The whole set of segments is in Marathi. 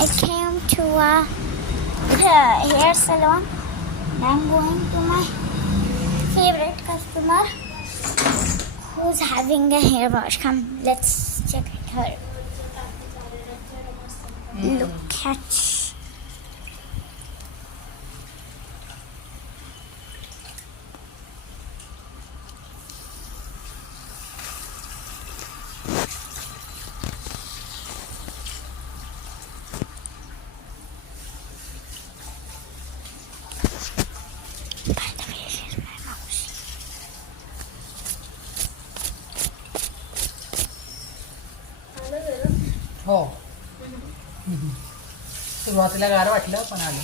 I came to a hair salon and I'm going to my favorite customer who's having a hair wash. Come, let's check it her. Look at. By the way, she's my mouse. हो सुरुवातीला गार वाटलं पण आलं.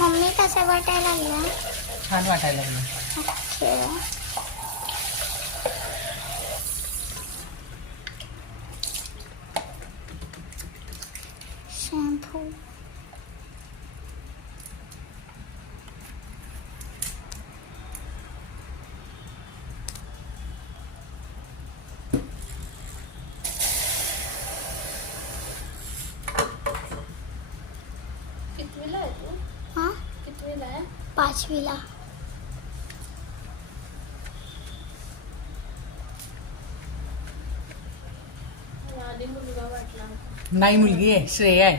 मम्मी कसं वाटायला लागलं? छान वाटायला लागलं. ओके. शॅम्पू. कितवीला आहे तू? हां, कितवीला आहे? 5वीला. आधी मुलगा वाटला. नाही मुलगी आहे, श्रेया आहे.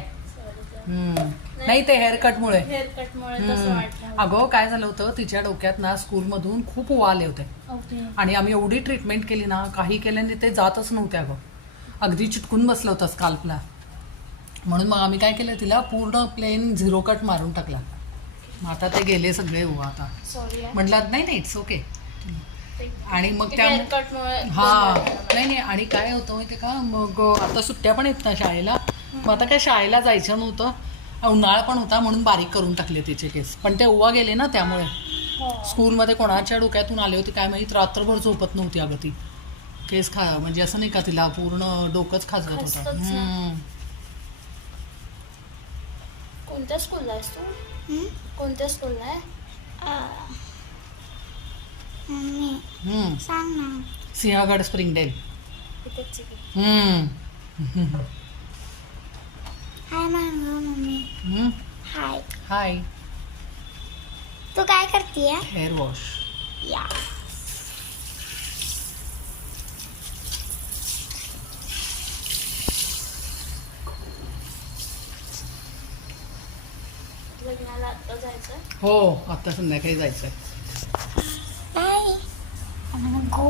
नाही ते हेअरकटमुळे. हेअरकटमुळे तसं वाटलं. अगं काय झालं होतं, तिच्या डोक्यात ना स्कूलमधून खूप ओवा आले होते ओके. आणि आम्ही एवढी ट्रीटमेंट केली ना, काही केल्याने ते जातच नव्हते. अगं अगदी चिटकून बसलं होतं स्काल्पला. म्हणून मग आम्ही काय केलं, तिला पूर्ण प्लेन झिरो कट मारून टाकला. मग आता ते गेले सगळे ओवा. आता सॉरी. म्हटलं नाही इट्स ओके. आणि मग त्या हेअरकटमुळे. हा नाही आणि काय होतं माहिती का, मग आता सुट्ट्या पण येत ना शाळेला. मग आता काय शाळेला जायचं नव्हतं, उन्हाळा पण होता, म्हणून बारीक करून टाकले तिचे केस. पण ते ओवा गेले ना, त्यामुळे स्कूलमध्ये कोणाच्या डोक्यातून आले होते काय माहिती, रात्रभर झोपत नव्हती अगं ती. केस म्हणजे असं नाही का, तिला पूर्ण डोकंच खाजवत होतं. कोणत्या स्कूलला आहेस तू? कोणत्या स्कूलला आहे? मम्मी सांग ना. सिंहगड स्प्रिंगडेल. इथेच आहे. हाय म्हणू मम्मी. हाय. हाय. तू काय करतीये? Hair wash. या. लग्नाला आता जायचं? हो आता संध्याकाळी जायचंय. बाय. I'm gonna go.